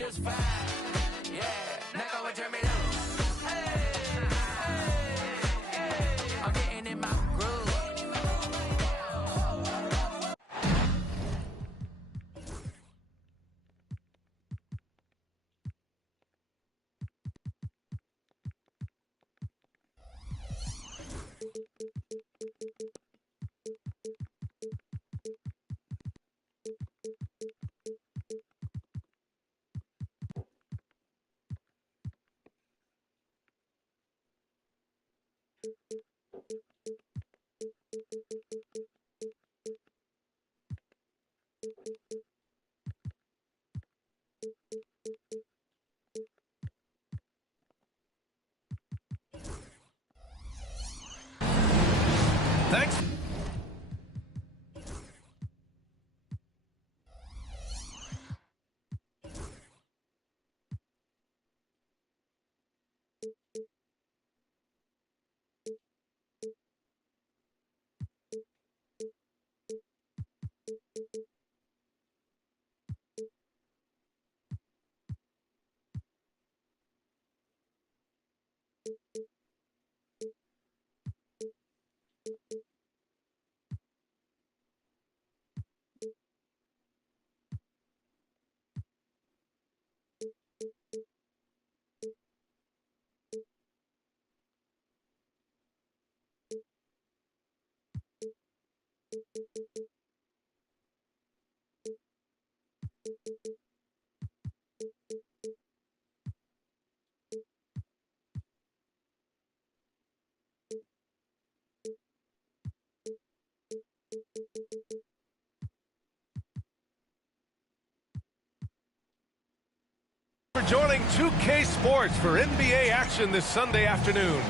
just fine. Yeah, now go and turn me loose. Hey, hey, hey. I'm getting in my groove. Thanks. For joining 2K Sports for NBA action this Sunday afternoon.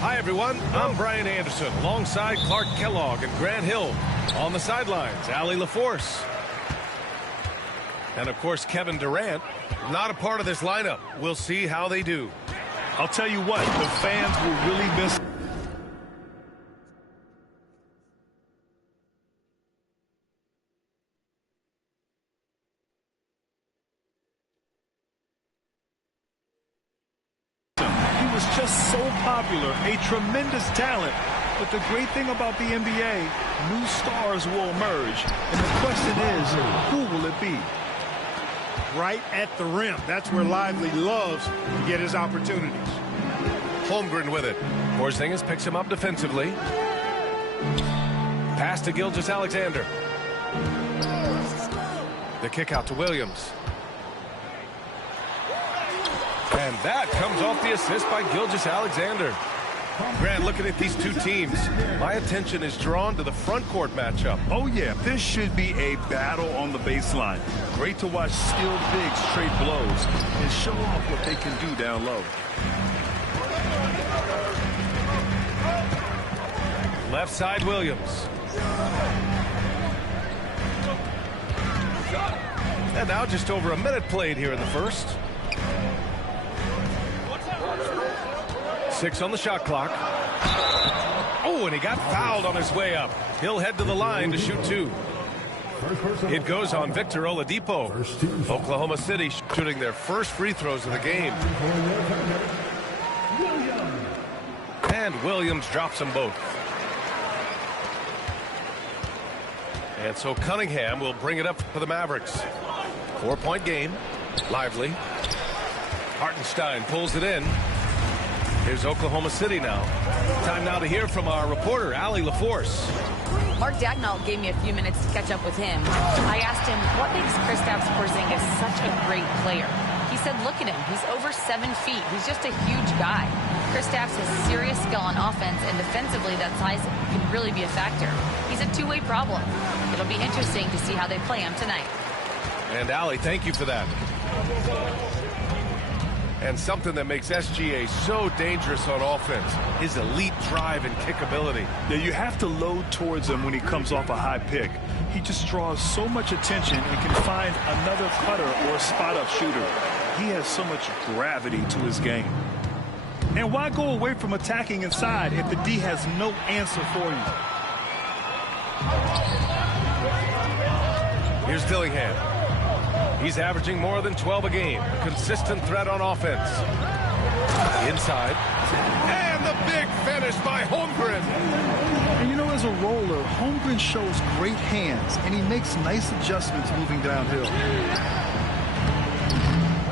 Hi, everyone. I'm Brian Anderson, alongside Clark Kellogg and Grant Hill. On the sidelines, Allie LaForce. And, of course, Kevin Durant. Not a part of this lineup. We'll see how they do. I'll tell you what, the fans will really miss. He was just so popular, a tremendous talent. But the great thing about the NBA, new stars will emerge. And the question is, who will it be? Right at the rim. That's where Lively loves to get his opportunities. Holmgren with it. Porzingis picks him up defensively. Pass to Gilgeous-Alexander. The kick out to Williams. And that comes off the assist by Gilgeous-Alexander. Grant, looking at these two teams, my attention is drawn to the front court matchup. Oh, yeah, this should be a battle on the baseline. Great to watch skilled bigs trade blows and show off what they can do down low. Left side, Williams. And now just over a minute played here in the first. 6 on the shot clock. Oh, and he got fouled on his way up. He'll head to the line to shoot 2. It goes on Victor Oladipo. Oklahoma City shooting their first free throws of the game. And Williams drops them both. And so Cunningham will bring it up for the Mavericks. 4-point game. Lively. Hartenstein pulls it in. Here's Oklahoma City now. Time now to hear from our reporter, Allie LaForce. Mark Dagnall gave me a few minutes to catch up with him. I asked him, what makes Kristaps Porzingis such a great player? He said, look at him. He's over 7 feet. He's just a huge guy. Kristaps has serious skill on offense, and defensively, that size can really be a factor. He's a two-way problem. It'll be interesting to see how they play him tonight. And Allie, thank you for that. And something that makes SGA so dangerous on offense, his elite drive and kickability. Yeah, you have to load towards him when he comes off a high pick. He just draws so much attention and can find another cutter or a spot-up shooter. He has so much gravity to his game. And why go away from attacking inside if the D has no answer for you? Here's Dillingham. He's averaging more than 12 a game. A consistent threat on offense. Inside. And the big finish by Holmgren. And you know, as a roller, Holmgren shows great hands, and he makes nice adjustments moving downhill.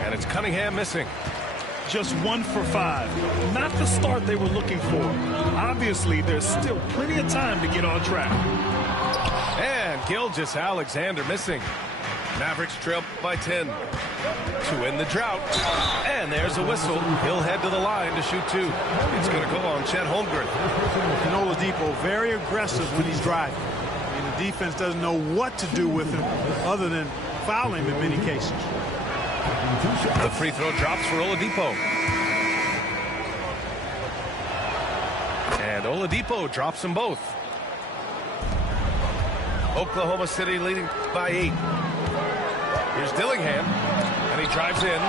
And it's Cunningham missing. Just 1 for 5. Not the start they were looking for. Obviously, there's still plenty of time to get on track. And Gilgeous-Alexander missing. Mavericks trail by 10 to end the drought. And there's a whistle. He'll head to the line to shoot 2. It's going to go on Chet Holmgren. And Oladipo very aggressive when he's driving. I mean, the defense doesn't know what to do with him other than foul him in many cases. The free throw drops for Oladipo. And Oladipo drops them both. Oklahoma City leading by 8. Here's Dillingham, and he drives in.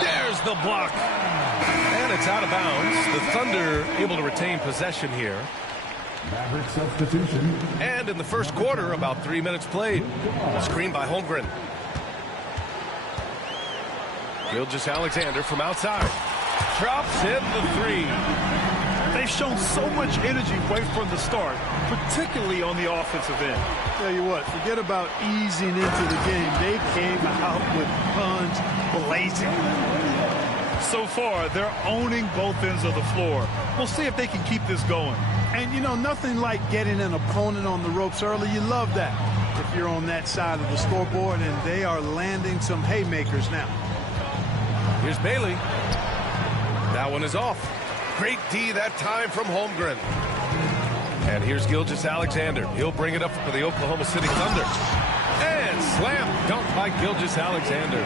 There's the block. And it's out of bounds. The Thunder able to retain possession here. Maverick substitution. And in the first quarter, about 3 minutes played. Screen by Holmgren. Gilgeous-Alexander from outside. Drops in the 3. They've shown so much energy right from the start, particularly on the offensive end. Tell you what, forget about easing into the game. They came out with guns blazing. So far, they're owning both ends of the floor. We'll see if they can keep this going. And, you know, nothing like getting an opponent on the ropes early. You love that if you're on that side of the scoreboard, and they are landing some haymakers now. Here's Bailey. That one is off. Great D that time from Holmgren. And here's Gilgeous-Alexander. He'll bring it up for the Oklahoma City Thunder. And slam dunk by Gilgeous-Alexander.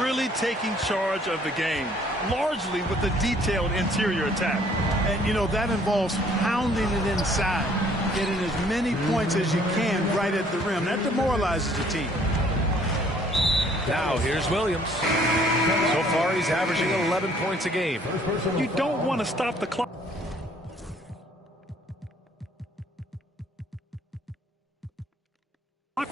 Really taking charge of the game, largely with the detailed interior attack. And, you know, that involves pounding it inside, getting as many points as you can right at the rim. That demoralizes the team. Now here's Williams. So far he's averaging 11 points a game. You don't want to stop the clock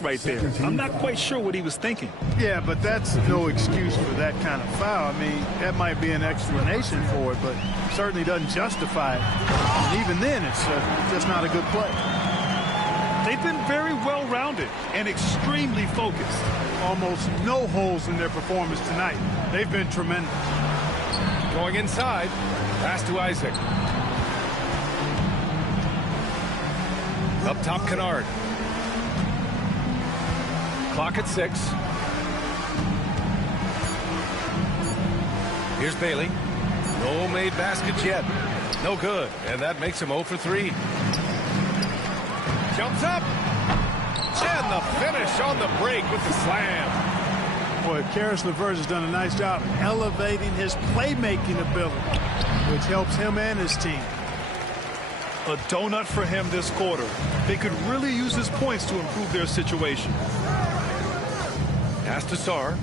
right there. I'm not quite sure what he was thinking. Yeah, but that's no excuse for that kind of foul. I mean, that might be an explanation for it, but certainly doesn't justify it. And even then, it's just not a good play. They've been very well-rounded and extremely focused. Almost no holes in their performance tonight. They've been tremendous. Going inside. Pass to Isaac. Up top, Kennard. Clock at 6. Here's Bailey. No made baskets yet. No good. And that makes him 0 for 3. Jumps up. And the finish on the break with the slam. Boy, Caris LeVert has done a nice job elevating his playmaking ability, which helps him and his team. A donut for him this quarter. They could really use his points to improve their situation. Pass to Sarr.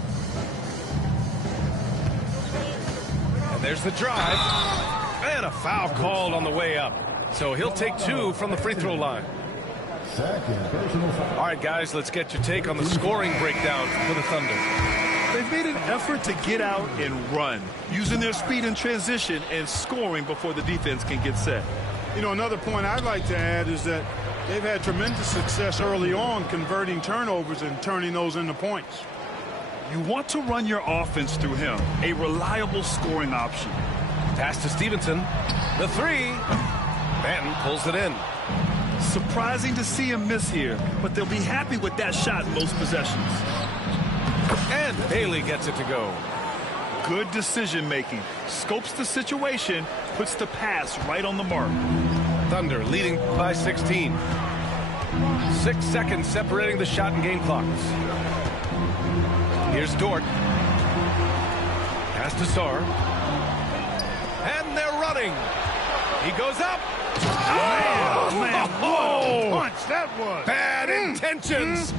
And there's the drive. And a foul called on the way up. So he'll take 2 from the free throw line. Second personal foul. All right, guys, let's get your take on the scoring breakdown for the Thunder. They've made an effort to get out and run, using their speed in transition and scoring before the defense can get set. You know, another point I'd like to add is that they've had tremendous success early on converting turnovers and turning those into points. You want to run your offense through him, a reliable scoring option. Pass to Stevenson. The 3. Banton pulls it in. Surprising to see him miss here, but they'll be happy with that shot in most possessions. And Bailey gets it to go. Good decision making. Scopes the situation, puts the pass right on the mark. Thunder leading by 16. 6 seconds separating the shot and game clocks. Here's Dort. Pass to Sarr. And they're running. He goes up. Oh, man, what a punch that was. Bad intentions.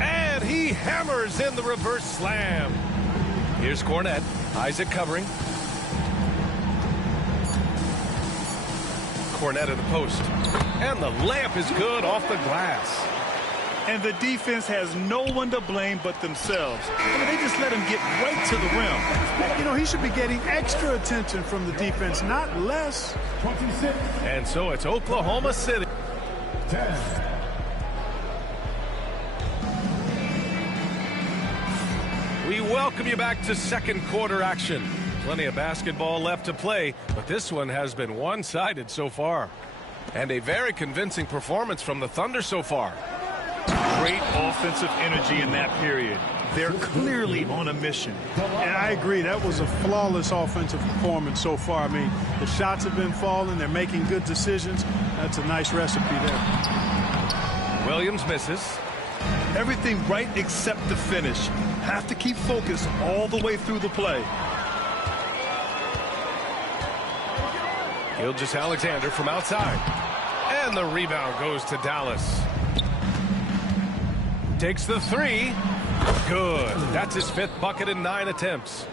And he hammers in the reverse slam. Here's Cornette. Isaac covering. Cornette in the post. And the layup is good off the glass. And the defense has no one to blame but themselves. I mean, they just let him get right to the rim. You know, he should be getting extra attention from the defense, not less. 26. And so it's Oklahoma City. 10. We welcome you back to second quarter action. Plenty of basketball left to play, but this one has been one-sided so far. And a very convincing performance from the Thunder so far. Great offensive energy in that period. They're clearly on a mission. And I agree, that was a flawless offensive performance so far. I mean, the shots have been falling. They're making good decisions. That's a nice recipe there. Williams misses. Everything right except the finish. Have to keep focused all the way through the play. Gilgeous-Alexander from outside. And the rebound goes to Dallas. Takes the three. Good. That's his 5th bucket in 9 attempts.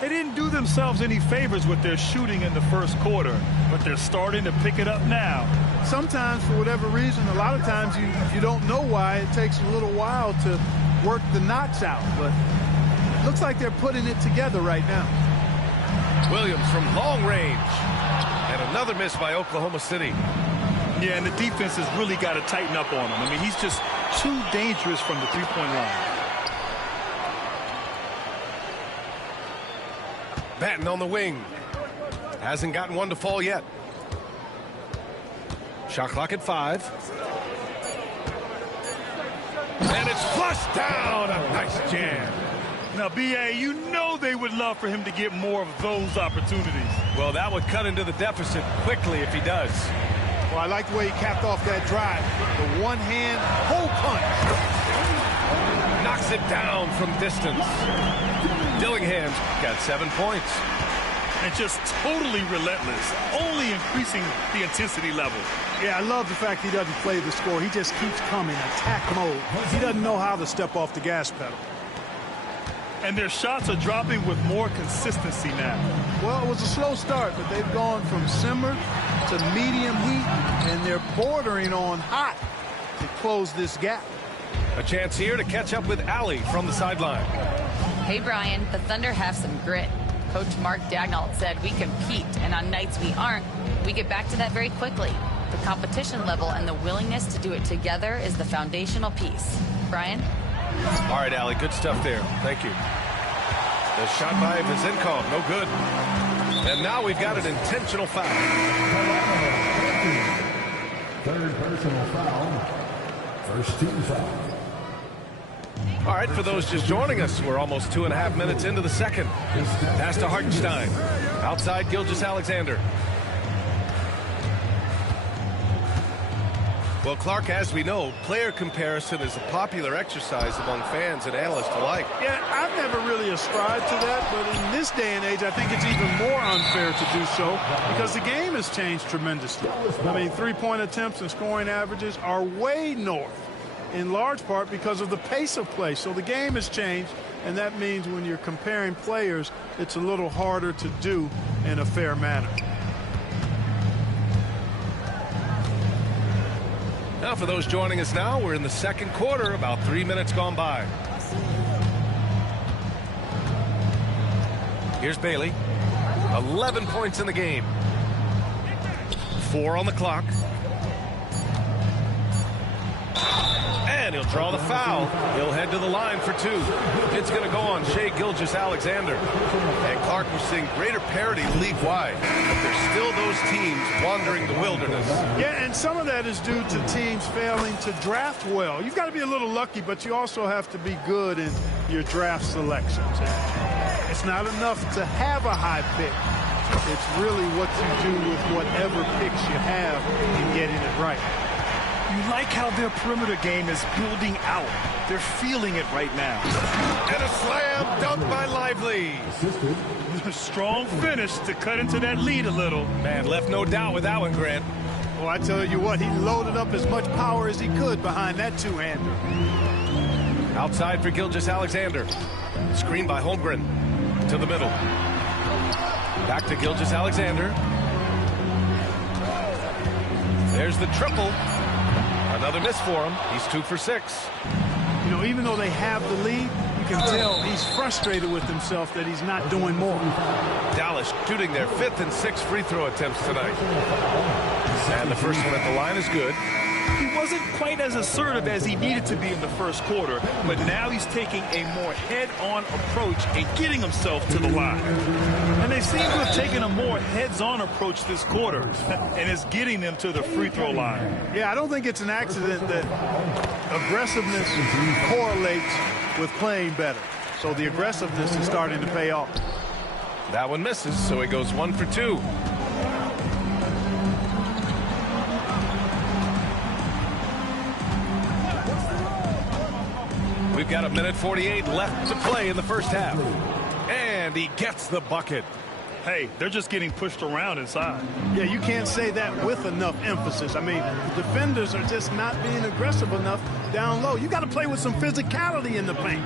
They didn't do themselves any favors with their shooting in the first quarter, but they're starting to pick it up now. Sometimes, for whatever reason, a lot of times you don't know why. It takes a little while to work the knots out, but it looks like they're putting it together right now. Williams from long range. And another miss by Oklahoma City. Yeah, and the defense has really got to tighten up on him. I mean, he's just too dangerous from the three-point line. Batten on the wing. Hasn't gotten one to fall yet. Shot clock at 5. And it's flushed down. A nice jam. Now, B.A., you know they would love for him to get more of those opportunities. Well, that would cut into the deficit quickly if he does. Well, I like the way he capped off that drive. The one-hand hole punch. Knocks it down from distance. Dillingham's got 7 points. And just totally relentless, only increasing the intensity level. Yeah, I love the fact he doesn't play the score. He just keeps coming, attack mode. He doesn't know how to step off the gas pedal. And their shots are dropping with more consistency now. Well, it was a slow start, but they've gone from simmer to medium heat, and they're bordering on hot to close this gap. A chance here to catch up with Allie from the sideline. Hey, Brian, the Thunder have some grit. Coach Mark Daigneault said we compete, and on nights we aren't, we get back to that very quickly. The competition level and the willingness to do it together is the foundational piece. Brian? All right, Allie, good stuff there. Thank you. The shot by Vezenkov, no good. And now we've got an intentional foul. 3rd personal foul. First team foul. All right, for those just joining us, we're almost 2.5 minutes into the second. Pass to Hartenstein. Outside, Gilgeous-Alexander. Well, Clark, as we know, player comparison is a popular exercise among fans and analysts alike. Yeah, I've never really ascribed to that, but in this day and age, I think it's even more unfair to do so because the game has changed tremendously. I mean, three-point attempts and scoring averages are way north, in large part because of the pace of play. So the game has changed, and that means when you're comparing players, it's a little harder to do in a fair manner. Now, for those joining us now, we're in the second quarter, about 3 minutes gone by. Here's Bailey. 11 points in the game. 4 on the clock. And he'll draw the foul. He'll head to the line for 2. It's going to go on Shai Gilgeous-Alexander. And Clark, we're seeing greater parity league-wide. But there's still those teams wandering the wilderness. Yeah, and some of that is due to teams failing to draft well. You've got to be a little lucky, but you also have to be good in your draft selections. It's not enough to have a high pick. It's really what you do with whatever picks you have and getting it right. You like how their perimeter game is building out. They're feeling it right now. And a slam dunk by Lively. Strong finish to cut into that lead a little. Man, left no doubt with that one, Grant. Well, I tell you what, he loaded up as much power as he could behind that two-hander. Outside for Gilgeous-Alexander. Screen by Holmgren. To the middle. Back to Gilgeous-Alexander. There's the triple. Another miss for him. He's 2 for 6. You know, even though they have the lead, you can tell he's frustrated with himself that he's not doing more. Dallas shooting their 5th and 6th free throw attempts tonight. And the first one at the line is good. He wasn't quite as assertive as he needed to be in the first quarter, but now he's taking a more head-on approach and getting himself to the line. And they seem to have taken a more heads-on approach this quarter, and it's getting them to the free throw line. Yeah, I don't think it's an accident that aggressiveness correlates with playing better. So the aggressiveness is starting to pay off. That one misses, so he goes 1 for 2. We've got 1:48 left to play in the first half. And he gets the bucket. Hey, they're just getting pushed around inside. Yeah, you can't say that with enough emphasis. I mean, the defenders are just not being aggressive enough down low. You got to play with some physicality in the paint.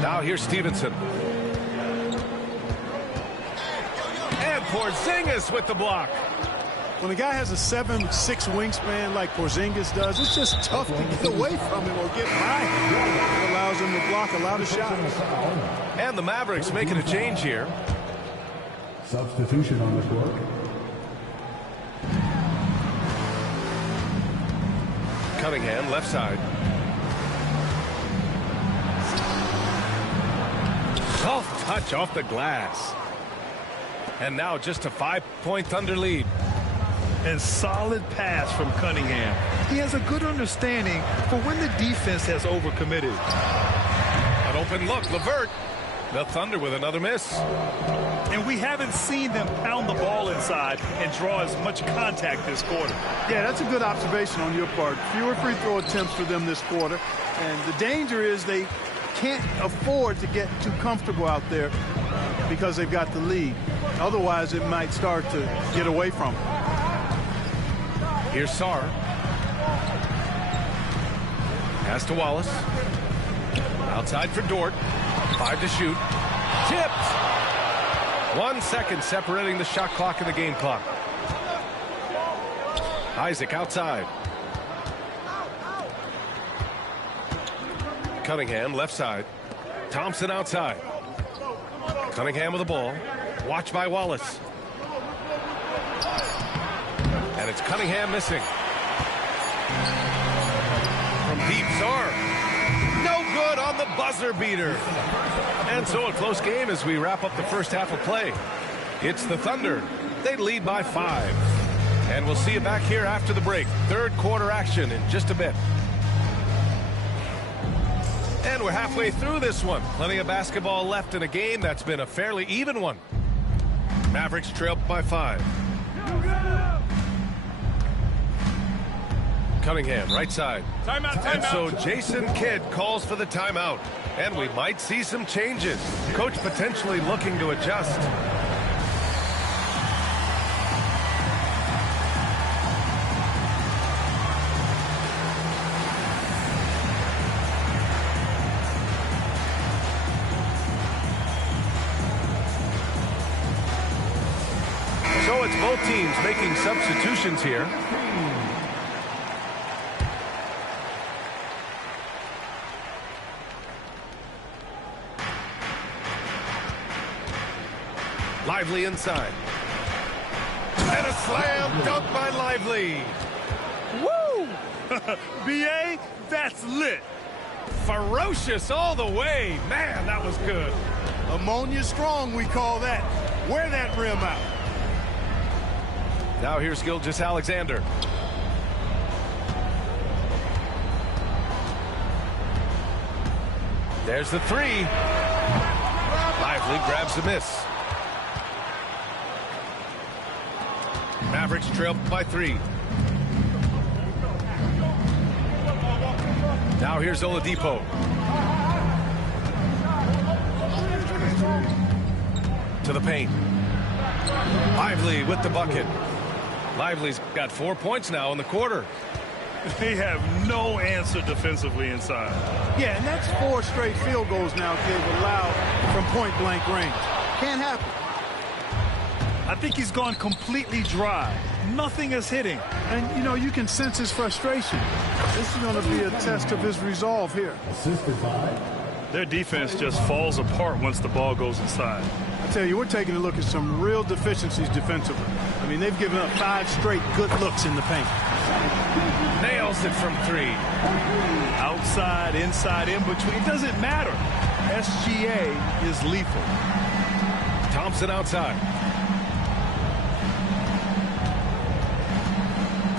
Now here's Stevenson. And Porzingis with the block. When a guy has a 7'6" wingspan like Porzingis does, it's just tough to get away from him or get by him. It allows him to block a lot of shots. And the Mavericks making a change here. Substitution on the court. Cunningham, left side. Soft touch off the glass. And now just a 5-point Thunder lead. And solid pass from Cunningham. He has a good understanding for when the defense has overcommitted. An open look, LeVert. The Thunder with another miss. And we haven't seen them pound the ball inside and draw as much contact this quarter. Yeah, that's a good observation on your part. Fewer free throw attempts for them this quarter. And the danger is they can't afford to get too comfortable out there because they've got the lead. Otherwise, it might start to get away from them. Here's Sarr. Pass to Wallace. Outside for Dort. 5 to shoot. Tipped. 1 second separating the shot clock and the game clock. Isaac outside. Cunningham left side. Thompson outside. Cunningham with the ball. Watched by Wallace. And it's Cunningham missing. From deep, Sarr. No good on the buzzer beater. And so a close game as we wrap up the first half of play. It's the Thunder. They lead by 5. And we'll see you back here after the break. Third quarter action in just a bit. And we're halfway through this one. Plenty of basketball left in a game that's been a fairly even one. Mavericks trail by 5. Cunningham, right side. Timeout. And so Jason Kidd calls for the timeout. And we might see some changes. Coach potentially looking to adjust. So it's both teams making substitutions here. Lively inside. And a slam dunk by Lively. Woo! B.A., that's lit. Ferocious all the way. Man, that was good. Ammonia strong, we call that. Wear that rim out. Now here's Gilgeous-Alexander. There's the 3. Lively grabs the miss. Mavericks trail by 3. Now here's Oladipo. To the paint. Lively with the bucket. Lively's got 4 points now in the quarter. They have no answer defensively inside. Yeah, and that's 4 straight field goals now they've allowed from point-blank range. Can't happen. I think he's gone completely dry. Nothing is hitting. And, you know, you can sense his frustration. This is going to be a test of his resolve here. Assisted by Their defense just falls apart once the ball goes inside. I tell you, we're taking a look at some real deficiencies defensively. I mean, they've given up 5 straight good looks in the paint. Nails it from 3. Outside, inside, in between, it doesn't matter. SGA is lethal. Thompson outside.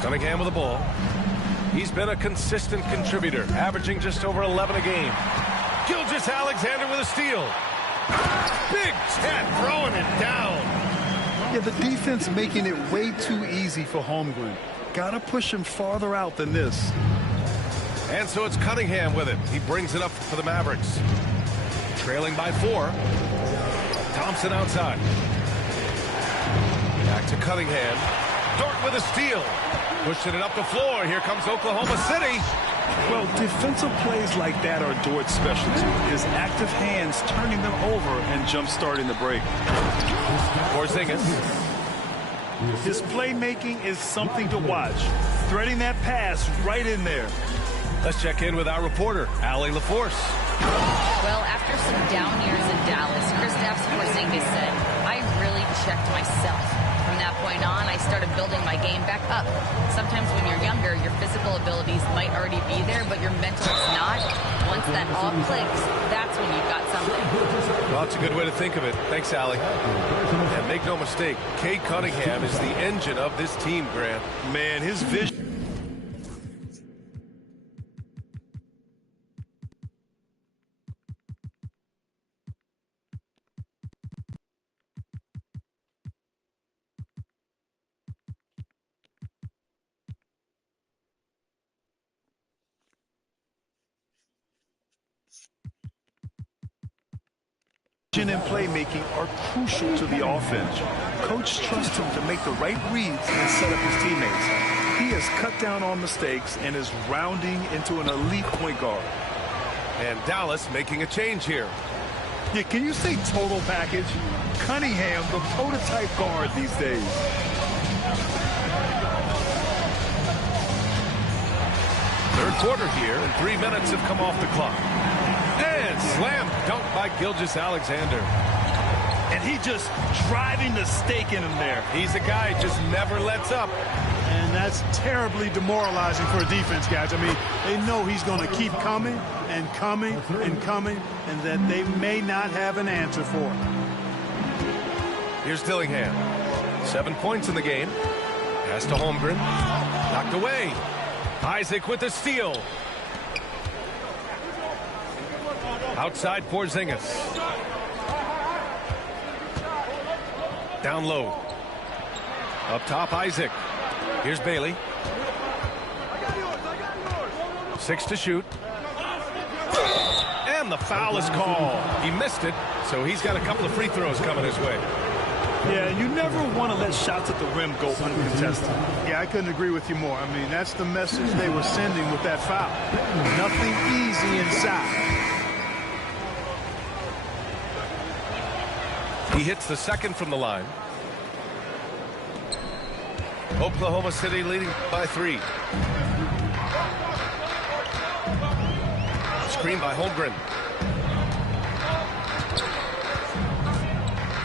Cunningham with the ball. He's been a consistent contributor, averaging just over 11 a game. Gilgeous-Alexander with a steal. Big Chet throwing it down. Yeah, the defense making it way too easy for Holmgren. Gotta push him farther out than this. And so it's Cunningham with it. He brings it up for the Mavericks. Trailing by 4. Thompson outside. Back to Cunningham. Dort with a steal. Pushing it up the floor. Here comes Oklahoma City. Well, defensive plays like that are Dort's specialty. His active hands turning them over and jump-starting the break. Porzingis. His playmaking is something to watch. Threading that pass right in there. Let's check in with our reporter, Allie LaForce. Well, after some down years in Dallas, Kristaps Porzingis said, I really checked myself. From that point on, I started building my game back up. Sometimes when you're younger, your physical abilities might already be there, but your mental is not. Once that all clicks, that's when you've got something. Well, that's a good way to think of it. Thanks, Allie. And make no mistake, Cade Cunningham is the engine of this team, Grant. Man, his vision. And playmaking are crucial to the offense. Coach trusts him to make the right reads and set up his teammates. He has cut down on mistakes and is rounding into an elite point guard. And Dallas making a change here. Yeah, can you say total package? Cunningham, the prototype guard these days. Third quarter here, and 3 minutes have come off the clock. And slam dunk by Gilgeous-Alexander. And he just driving the stake in him there. He's a guy who just never lets up. And that's terribly demoralizing for a defense, guys. I mean, they know he's going to keep coming and coming and coming, and that they may not have an answer for it. Here's Dillingham. 7 points in the game. Pass to Holmgren. Knocked away. Isaac with the steal. Outside Porzingis. Down low. Up top, Isaac. Here's Bailey. 6 to shoot. And the foul is called. He missed it, so he's got a couple of free throws coming his way. Yeah, you never want to let shots at the rim go uncontested. Yeah, I couldn't agree with you more. I mean, that's the message they were sending with that foul. Nothing easy inside. He hits the second from the line. Oklahoma City leading by 3. Screen by Holmgren.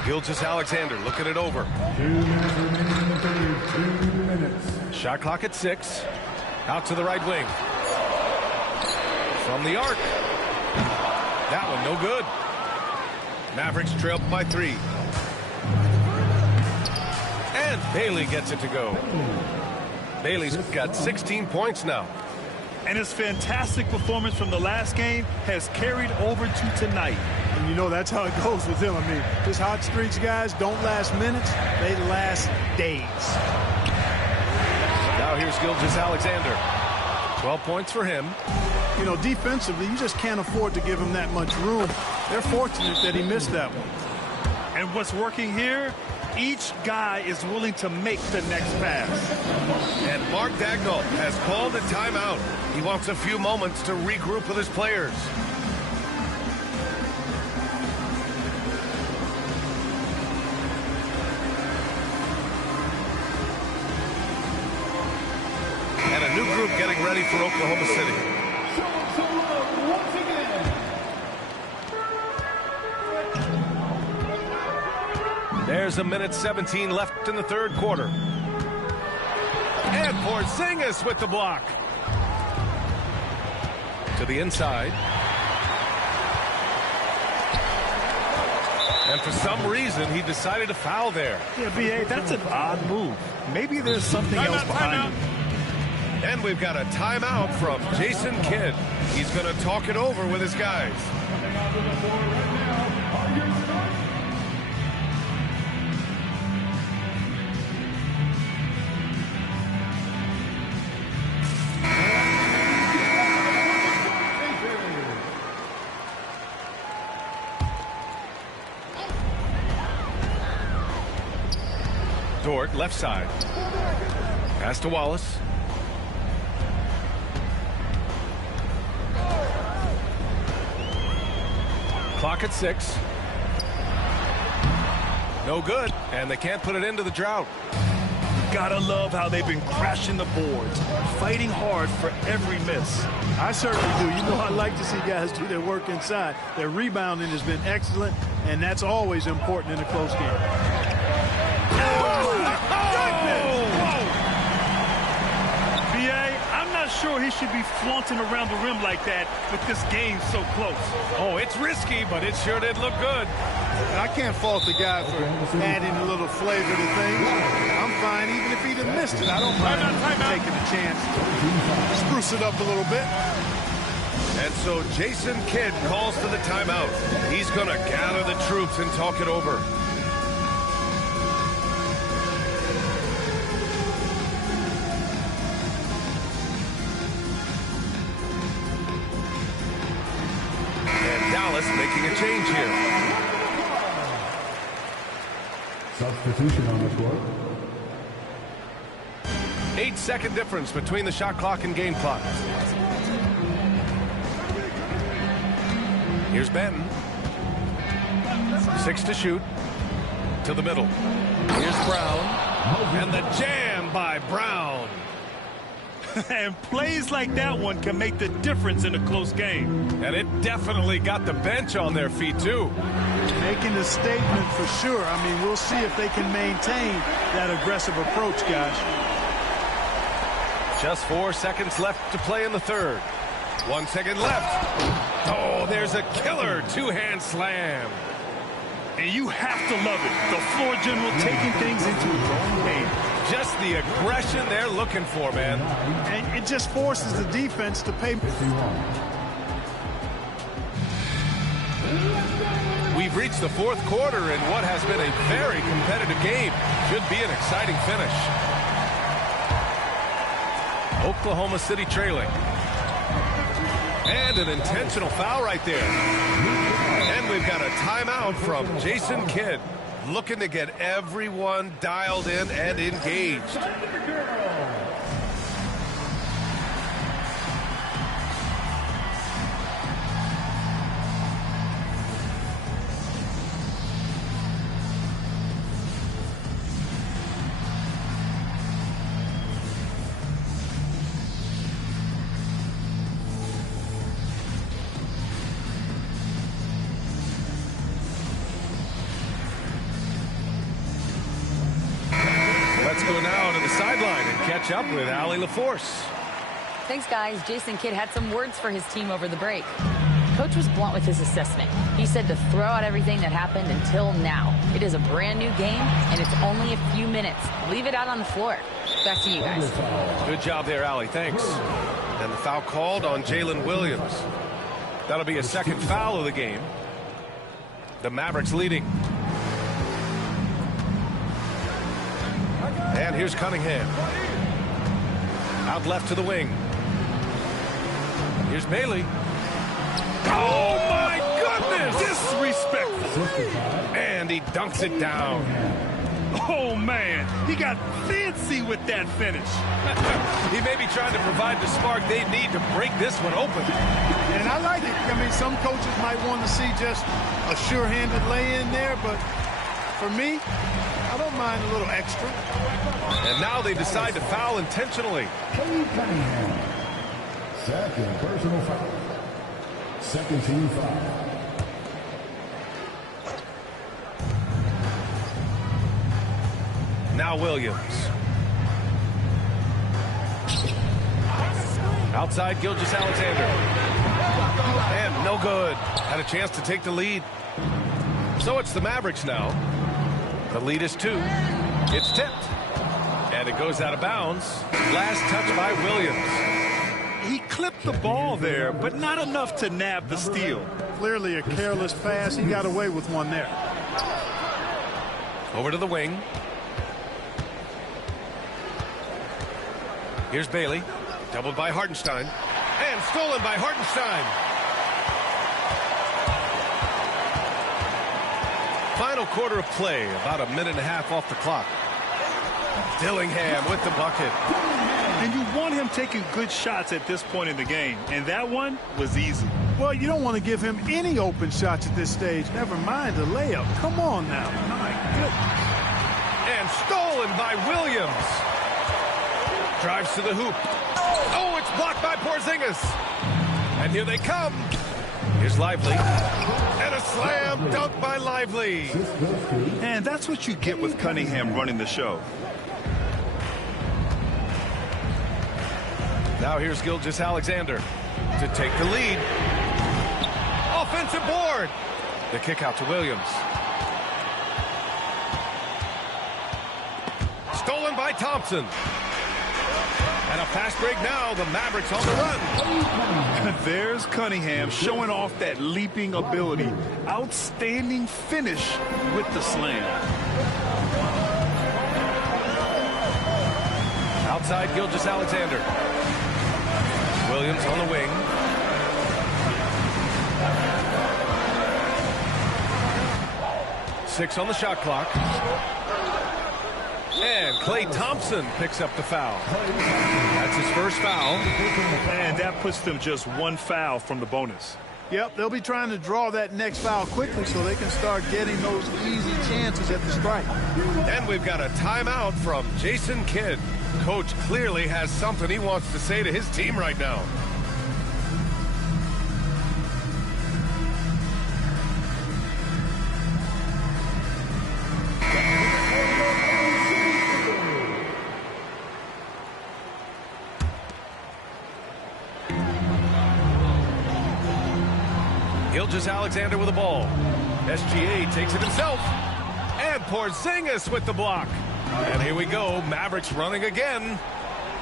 Gilgeous-Alexander looking it over. 2 minutes remaining in the third. 2 minutes. Shot clock at 6. Out to the right wing. From the arc. That one no good. Mavericks trail by 3. And Bailey gets it to go. Bailey's got 16 points now. And his fantastic performance from the last game has carried over to tonight. And you know that's how it goes with him. I mean, his hot streaks, guys, don't last minutes. They last days. Now here's Gilgeous-Alexander. 12 points for him. You know, defensively, you just can't afford to give him that much room. They're fortunate that he missed that one. And what's working here, each guy is willing to make the next pass. And Mark Daigneault has called a timeout. He wants a few moments to regroup with his players. ready for Oklahoma City. There's a minute 17 left in the third quarter. And Porzingis with the block. To the inside. And for some reason, he decided to foul there. Yeah, B.A., that's an odd move. Maybe there's something else behind it. And we've got a timeout from Jason Kidd. He's going to talk it over with his guys. Dort, left side. Pass to Wallace. Clock at 6. No good, and they can't put it into the drought. Gotta love how they've been crashing the boards, fighting hard for every miss. I certainly do. You know, I like to see guys do their work inside. Their rebounding has been excellent, and that's always important in a close game. Sure, he should be flaunting around the rim like that with this game so close. Oh, it's risky, but it sure did look good. I can't fault the guy for adding a little flavor to things. I'm fine even if he'd have missed it. I don't mind taking a chance to spruce it up a little bit. And so Jason Kidd calls to the timeout. He's going to gather the troops and talk it over. Dallas making a change here. Substitution on the court. 8-second difference between the shot clock and game clock. Here's Benton. 6 to shoot. To the middle. Here's Brown. And the jam by Brown. And plays like that one can make the difference in a close game. And it definitely got the bench on their feet, too. Making a statement for sure. I mean, we'll see if they can maintain that aggressive approach, guys. Just 4 seconds left to play in the third. 1 second left. Oh, there's a killer two-hand slam. And you have to love it. The floor general taking things into his own hands. Just the aggression they're looking for, man. And it just forces the defense to pay. We've reached the fourth quarter in what has been a very competitive game. Should be an exciting finish. Oklahoma City trailing. And an intentional foul right there. And we've got a timeout from Jason Kidd. Looking to get everyone dialed in and engaged. Go now to the sideline and catch up with Allie LaForce. Thanks, guys. Jason Kidd had some words for his team over the break. Coach was blunt with his assessment. He said to throw out everything that happened until now. It is a brand new game, and it's only a few minutes. Leave it out on the floor. Back to you guys. Good job there, Allie. Thanks. And the foul called on Jalen Williams. That'll be a second foul of the game. The Mavericks leading. And here's Cunningham. Out left to the wing. Here's Bailey. Oh, my goodness! Disrespectful. And he dunks it down. Oh, man. He got fancy with that finish. He may be trying to provide the spark they need to break this one open. And I like it. I mean, some coaches might want to see just a sure-handed lay-in there, but for me, I don't mind a little extra. And now they decide to foul intentionally. Second personal foul. Second team foul. Now Williams. Outside Gilgeous-Alexander. And no good. Had a chance to take the lead. So it's the Mavericks now. The lead is 2. It's tipped. And it goes out of bounds. Last touch by Williams. He clipped the ball there, but not enough to nab the steal. Clearly a careless pass. He got away with one there. Over to the wing. Here's Bailey. Doubled by Hartenstein. And stolen by Hartenstein. Final quarter of play. About a minute and a half off the clock. Dillingham with the bucket. And you want him taking good shots at this point in the game. And that one was easy. Well, you don't want to give him any open shots at this stage. Never mind the layup. Come on now. My goodness. And stolen by Williams. Drives to the hoop. Oh, it's blocked by Porzingis. And here they come. Here's Lively. And a slam dunk by Lively. And that's what you get with Cunningham running the show. Now here's Gilgeous-Alexander to take the lead. Offensive board. The kick out to Williams. Stolen by Thompson. And a fast break now. The Mavericks on the run. There's Cunningham showing off that leaping ability. Outstanding finish with the slam. Outside Gilgeous-Alexander. Williams on the wing. Six on the shot clock. And Klay Thompson picks up the foul. That's his first foul. And that puts them just one foul from the bonus. Yep, they'll be trying to draw that next foul quickly so they can start getting those easy chances at the strike. And we've got a timeout from Jason Kidd. Coach clearly has something he wants to say to his team right now. Gilgeous-Alexander with the ball. SGA takes it himself. And Porzingis with the block. And here we go. Mavericks running again.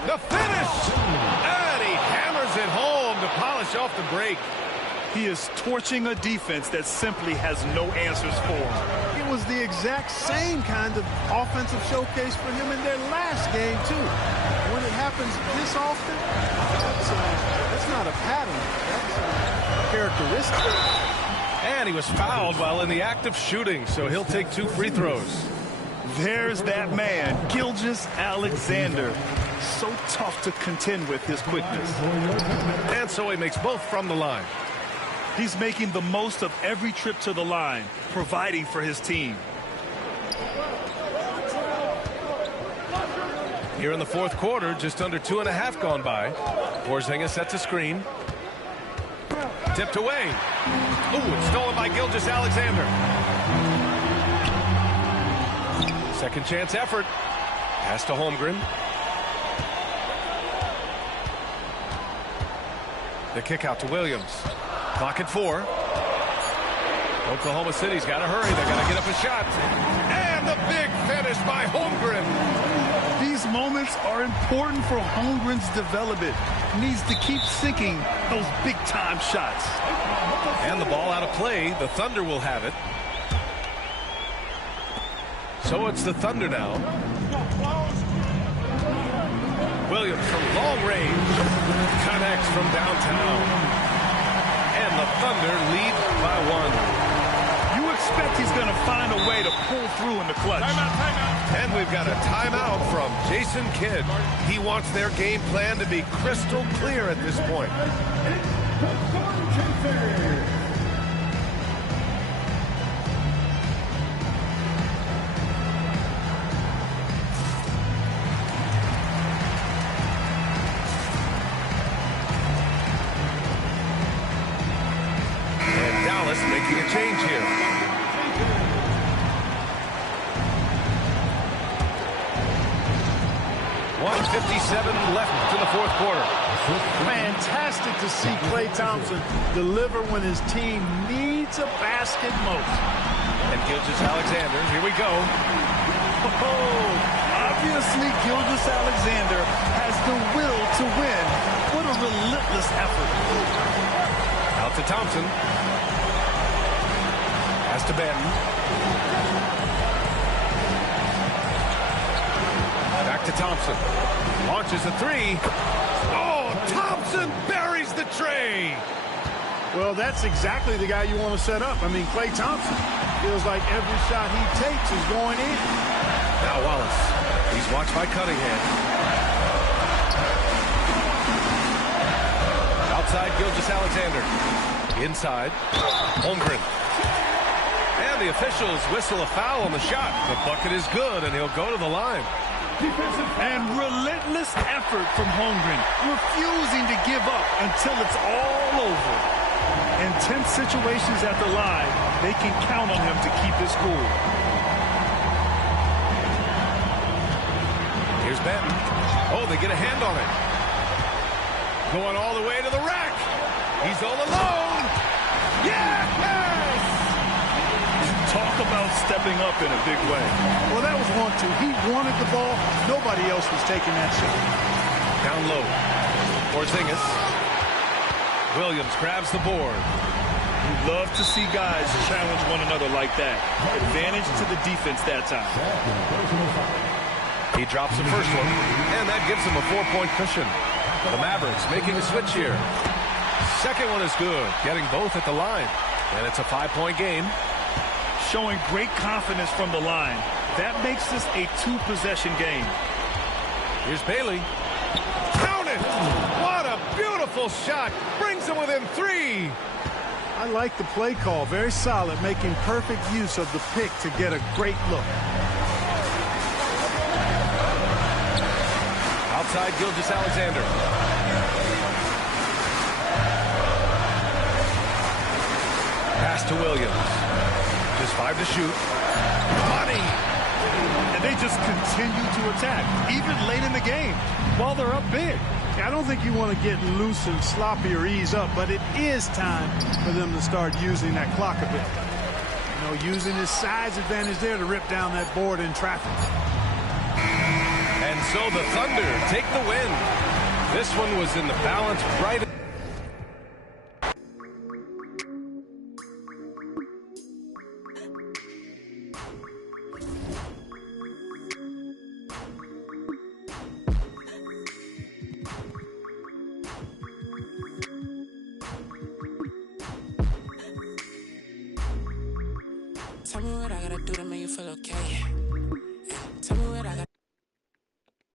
The finish! And he hammers it home to polish off the break. He is torching a defense that simply has no answers for him. It was the exact same kind of offensive showcase for him in their last game, too. When it happens this often, that's not a pattern. That's a characteristic. And he was fouled while in the act of shooting, so he'll take 2 free throws. There's that man, Gilgeous-Alexander. So tough to contend with his quickness. And so he makes both from the line. He's making the most of every trip to the line, providing for his team. Here in the fourth quarter, just under 2.5 gone by. Porzingis sets a screen. Tipped away. Ooh, it's stolen by Gilgeous-Alexander. Second chance effort. Pass to Holmgren. The kick out to Williams. Clock at 4. Oklahoma City's got to hurry. They got to get up a shot. And the big finish by Holmgren. These moments are important for Holmgren's development. He needs to keep sinking those big-time shots. And the ball out of play. The Thunder will have it. So it's the Thunder now. Williams from long range. Connects from downtown. And the Thunder lead by 1. You expect he's going to find a way to pull through in the clutch. Timeout. And we've got a timeout from Jason Kidd. He wants their game plan to be crystal clear at this point. 1:57 left in the fourth quarter. Fantastic to see Klay Thompson deliver when his team needs a basket most. And Gilgeous-Alexander, here we go. Oh, obviously, Gilgeous-Alexander has the will to win. What a relentless effort. Out to Thompson. Pass to Benton. Back to Thompson. Launches a three. Oh, Thompson buries the tray. Well, that's exactly the guy you want to set up. I mean, Klay Thompson feels like every shot he takes is going in. Now Wallace. He's watched by Cunningham. Outside Gilgeous-Alexander. Inside. Holmgren. And the officials whistle a foul on the shot. The bucket is good, and he'll go to the line. And relentless effort from Holmgren, refusing to give up until it's all over. In tense situations at the line, they can count on him to keep his cool. Here's Benton. Oh, they get a hand on it. Going all the way to the rack. He's all alone. Yes! Talk about stepping up in a big way. Well, that was 1-2. He wanted the ball. Nobody else was taking that shot. Down low. Porzingis. Williams grabs the board. You love to see guys challenge one another like that. Advantage to the defense that time. He drops the first one, and that gives him a 4-point cushion. The Mavericks making a switch here. Second one is good, getting both at the line. And it's a 5-point game. Showing great confidence from the line. That makes this a 2-possession game. Here's Bailey. Count it! What a beautiful shot. Brings him within 3. I like the play call. Very solid, making perfect use of the pick to get a great look. Outside Gilgeous-Alexander. Pass to Williams. Just 5 to shoot. Money! And they just continue to attack, even late in the game, while they're up big. I don't think you want to get loose and sloppy or ease up, but it is time for them to start using that clock a bit. You know, using his size advantage there to rip down that board in traffic. And so the Thunder take the win. This one was in the balance right. Tell me what I gotta do to make you feel okay.